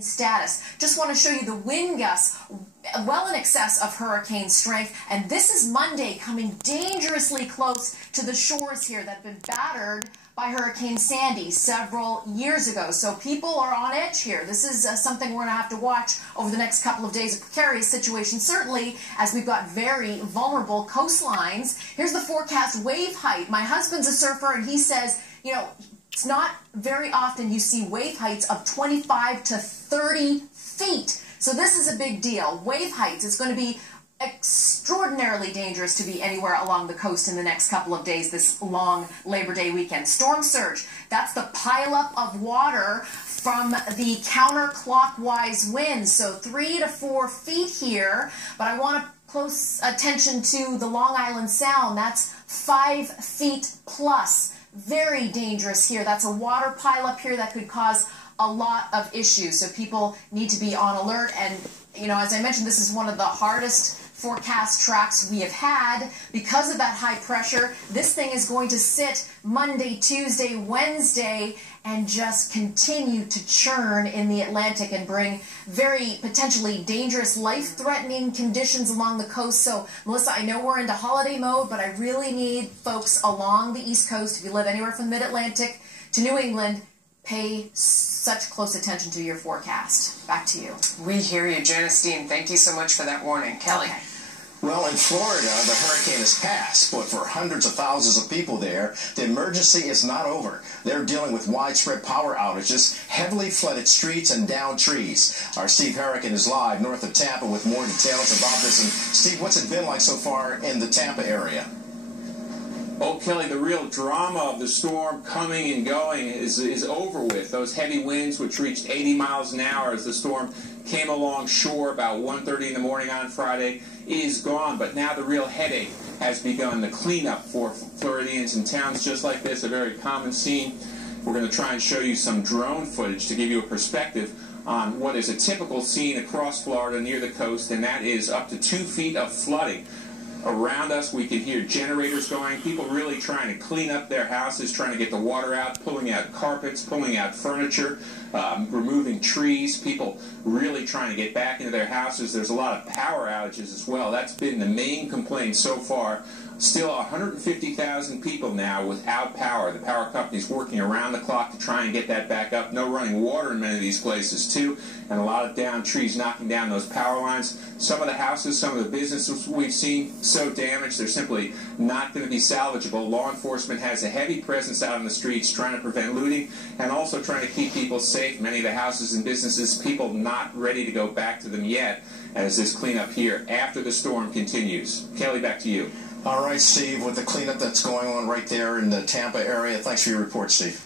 Status. Just want to show you the wind gusts well in excess of hurricane strength, and this is Monday coming dangerously close to the shores here that have been battered by Hurricane Sandy several years ago. So people are on edge here. This is something we're going to have to watch over the next couple of days. A precarious situation, certainly, as we've got very vulnerable coastlines. Here's the forecast wave height. My husband's a surfer, and he says, you know, it's not very often you see wave heights of 25 to 30 feet. So this is a big deal. Wave heights is going to be extraordinarily dangerous to be anywhere along the coast in the next couple of days, this long Labor Day weekend. Storm surge, that's the pileup of water from the counterclockwise winds. So 3 to 4 feet here, but I want to close attention to the Long Island Sound. That's 5 feet plus. Very dangerous here. That's a water pileup here that could cause a lot of issues. So people need to be on alert. And, you know, as I mentioned, this is one of the hardest forecast tracks we have had because of that high pressure. This thing is going to sit Monday, Tuesday, Wednesday, and just continue to churn in the Atlantic and bring very potentially dangerous, life-threatening conditions along the coast. So, Melissa, I know we're into holiday mode, but I really need folks along the East Coast, if you live anywhere from mid-Atlantic to New England, pay such close attention to your forecast. Back to you. We hear you, Janice Dean. Thank you so much for that warning. Kelly. Okay. Well, in Florida, the hurricane has passed, but for hundreds of thousands of people there, the emergency is not over. They're dealing with widespread power outages, heavily flooded streets, and downed trees. Our Steve Harrigan is live north of Tampa with more details about this. And Steve, what's it been like so far in the Tampa area? Oh, Kelly, the real drama of the storm coming and going is over with. Those heavy winds, which reached 80 miles an hour as the storm came along shore about 1:30 in the morning on Friday, is gone. But now the real headache has begun. The cleanup for Floridians in towns just like this, a very common scene. We're going to try and show you some drone footage to give you a perspective on what is a typical scene across Florida near the coast, and that is up to 2 feet of flooding. Around us, we can hear generators going, people really trying to clean up their houses, trying to get the water out, pulling out carpets, pulling out furniture, removing trees, people really trying to get back into their houses. There's a lot of power outages as well. That's been the main complaint so far. Still 150,000 people now without power. The power company's working around the clock to try and get that back up. No running water in many of these places too, and a lot of downed trees knocking down those power lines. Some of the houses, some of the businesses we've seen so damaged they're simply not going to be salvageable. Law enforcement has a heavy presence out on the streets trying to prevent looting and also trying to keep people safe. Many of the houses and businesses, people not ready to go back to them yet as this cleanup here after the storm continues. Kelly, back to you. All right, Steve, with the cleanup that's going on right there in the Tampa area. Thanks for your report, Steve.